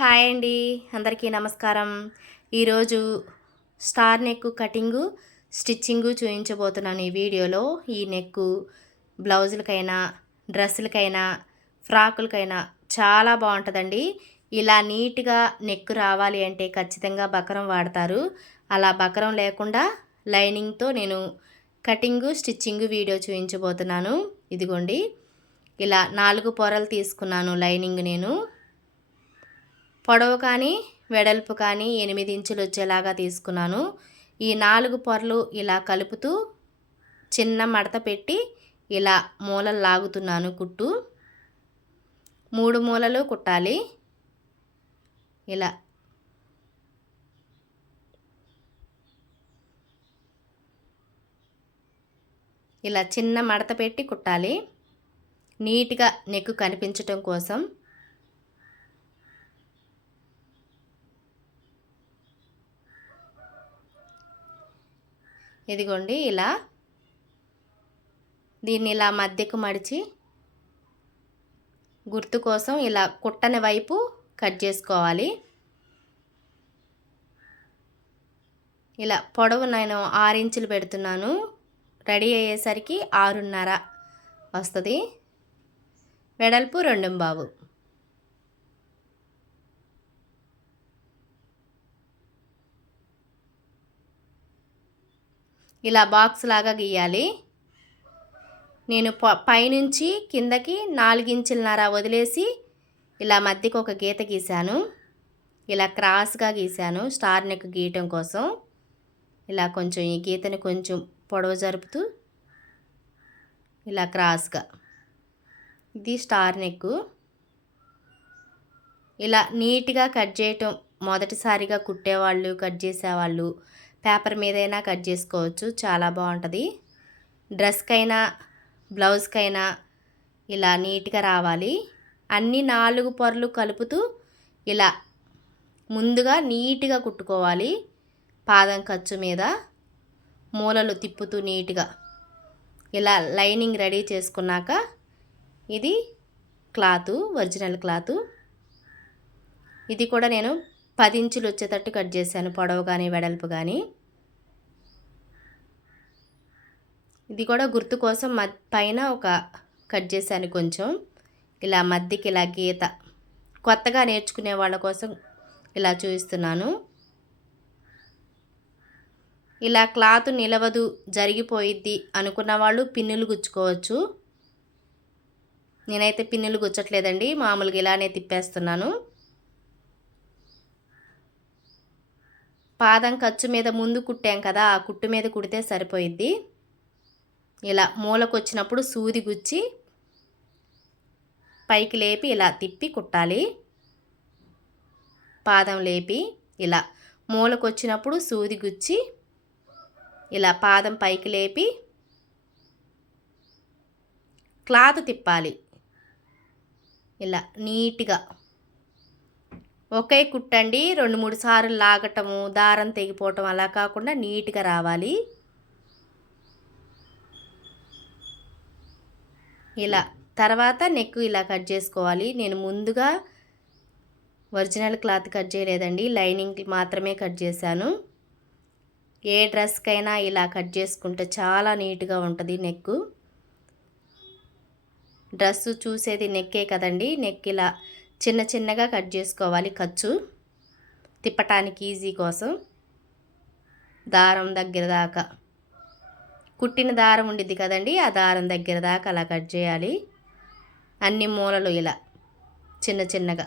Hi అండి. అందరికీ నమస్కారం. ఈరోజు స్టార్ నెక్ కటింగు స్టిచ్చింగు చూపించబోతున్నాను ఈ వీడియోలో. ఈ నెక్ బ్లౌజులకైనా డ్రెస్సులకైనా ఫ్రాకులకైనా చాలా బాగుంటుందండి. ఇలా నీట్గా నెక్ రావాలి అంటే ఖచ్చితంగా బకరం వాడతారు. అలా బకరం లేకుండా లైనింగ్తో నేను కటింగు స్టిచ్చింగు వీడియో చూపించబోతున్నాను ఇదిగోండి. ఇలా నాలుగు పొరలు తీసుకున్నాను లైనింగ్ నేను. పొడవు కానీ వెడల్పు కానీ ఎనిమిది ఇంచులు వచ్చేలాగా తీసుకున్నాను. ఈ నాలుగు పొరలు ఇలా కలుపుతూ చిన్న మడత పెట్టి ఇలా మూలలు లాగుతున్నాను కుట్టు. మూడు మూలలు కుట్టాలి. ఇలా. ఇలా చిన్న మడత పెట్టి కుట్టాలి. నీట్గా నెక్కు కనిపించటం కోసం ఇదిగోండి ఇలా దీన్ని ఇలా మధ్యకు మడిచి గుర్తు కోసం ఇలా కుట్టని వైపు కట్ చేసుకోవాలి. ఇలా పొడవు నేను ఆరు ఇంచులు పెడుతున్నాను. రెడీ అయ్యేసరికి ఆరున్నర వస్తుంది. వెడల్పు రెండు బాబు ఇలా బాక్స్ లాగా గీయాలి. నేను పైనుంచి కిందకి నాలుగించులన్నర వదిలేసి ఇలా మధ్యకి ఒక గీత గీశాను. ఇలా క్రాస్గా గీశాను స్టార్ నెక్ గీయటం కోసం. ఇలా కొంచెం ఈ గీతని కొంచెం పొడవు జరుపుతూ ఇలా క్రాస్గా. ఇది స్టార్ నెక్. ఇలా నీట్గా కట్ చేయటం మొదటిసారిగా కుట్టేవాళ్ళు కట్ చేసేవాళ్ళు పేపర్ మీదైనా కట్ చేసుకోవచ్చు. చాలా బాగుంటుంది. డ్రెస్కైనా బ్లౌజ్కైనా ఇలా నీట్గా రావాలి. అన్ని నాలుగు పొరలు కలుపుతూ ఇలా ముందుగా నీట్గా కుట్టుకోవాలి. పాదం ఖర్చు మీద మూలలు తిప్పుతూ నీట్గా ఇలా లైనింగ్ రెడీ చేసుకున్నాక ఇది క్లాతు ఒరిజినల్ క్లాతు. ఇది కూడా నేను పది ఇంచులు వచ్చేటట్టు కట్ చేశాను. పొడవు కానీ వెడల్పు కానీ ఇది కూడా గుర్తు కోసం మ పైన ఒక కట్ చేశాను కొంచెం. ఇలా మధ్యకి ఇలా గీత. కొత్తగా నేర్చుకునే వాళ్ళ కోసం ఇలా చూపిస్తున్నాను. ఇలా క్లాత్ నిలవదు జరిగిపోయిద్ది అనుకున్న వాళ్ళు పిన్నులు గుచ్చుకోవచ్చు. నేనైతే పిన్నులు గుచ్చట్లేదండి మామూలుగా ఇలానే తిప్పేస్తున్నాను. పాదం ఖర్చు మీద ముందు కుట్టాం కదా ఆ కుట్టు మీద కుడితే సరిపోయిద్ది. ఇలా మూలకు వచ్చినప్పుడు సూది గుచ్చి పైకి లేపి ఇలా తిప్పి కుట్టాలి. పాదం లేపి ఇలా మూలకు వచ్చినప్పుడు సూది గుచ్చి ఇలా పాదం పైకి లేపి క్లాత్ తిప్పాలి. ఇలా నీట్గా ఒకే కుట్టండి. రెండు మూడు సార్లు లాగటము దారం తెగిపోవటం అలా కాకుండా నీట్గా రావాలి. ఇలా తర్వాత నెక్ ఇలా కట్ చేసుకోవాలి. నేను ముందుగా ఒరిజినల్ క్లాత్ కట్ చేయలేదండి. లైనింగ్ మాత్రమే కట్ చేశాను. ఏ డ్రెస్కైనా ఇలా కట్ చేసుకుంటే చాలా నీట్గా ఉంటుంది నెక్. డ్రెస్సు చూసేది నెక్కే కదండి. నెక్ ఇలా చిన్న చిన్నగా కట్ చేసుకోవాలి ఖర్చు. తిప్పటానికి ఈజీ కోసం. దారం దగ్గర దాకా. కుట్టిన దారం ఉండిద్ది కదండి ఆ దారం దగ్గర దాకా అలా కట్ చేయాలి. అన్ని మూలలు ఇలా చిన్న చిన్నగా.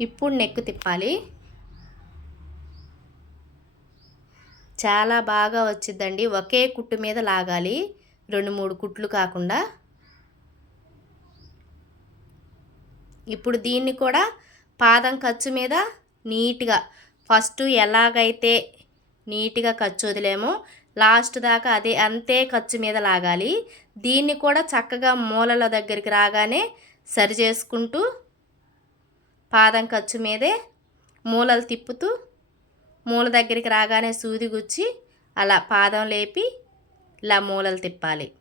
ఇప్పుడు నెక్కు తిప్పాలి. చాలా బాగా వచ్చిందండి ఒకే కుట్టు మీద లాగాలి. రెండు మూడు కుట్లు కాకుండా. ఇప్పుడు దీన్ని కూడా పాదం ఖర్చు మీద నీట్గా ఫస్ట్ ఎలాగైతే నీట్గా ఖర్చు వదిలేమో లాస్ట్ దాకా అదే అంతే ఖర్చు మీద లాగాలి. దీన్ని కూడా చక్కగా మూలల దగ్గరికి రాగానే సరి చేసుకుంటూ పాదం ఖర్చు మీదే మూలలు తిప్పుతూ మూల దగ్గరికి రాగానే సూది గుచ్చి అలా పాదం లేపి ఇలా మూలలు తిప్పాలి.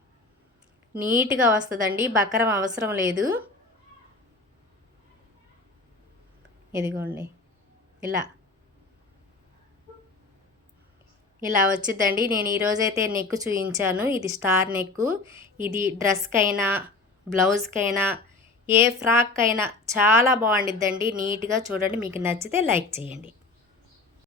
నీట్గా వస్తుందండి. బకరం అవసరం లేదు. ఇదిగోండి. ఇలా ఇలా వచ్చిందండి. నేను ఈరోజైతే నెక్ చూపించాను ఇది స్టార్ నెక్ ఇది డ్రెస్కైనా బ్లౌజ్కైనా ఏ ఫ్రాక్ అయినా చాలా బాగుండిద్దండి. నీట్గా చూడండి. మీకు నచ్చితే లైక్ చేయండి.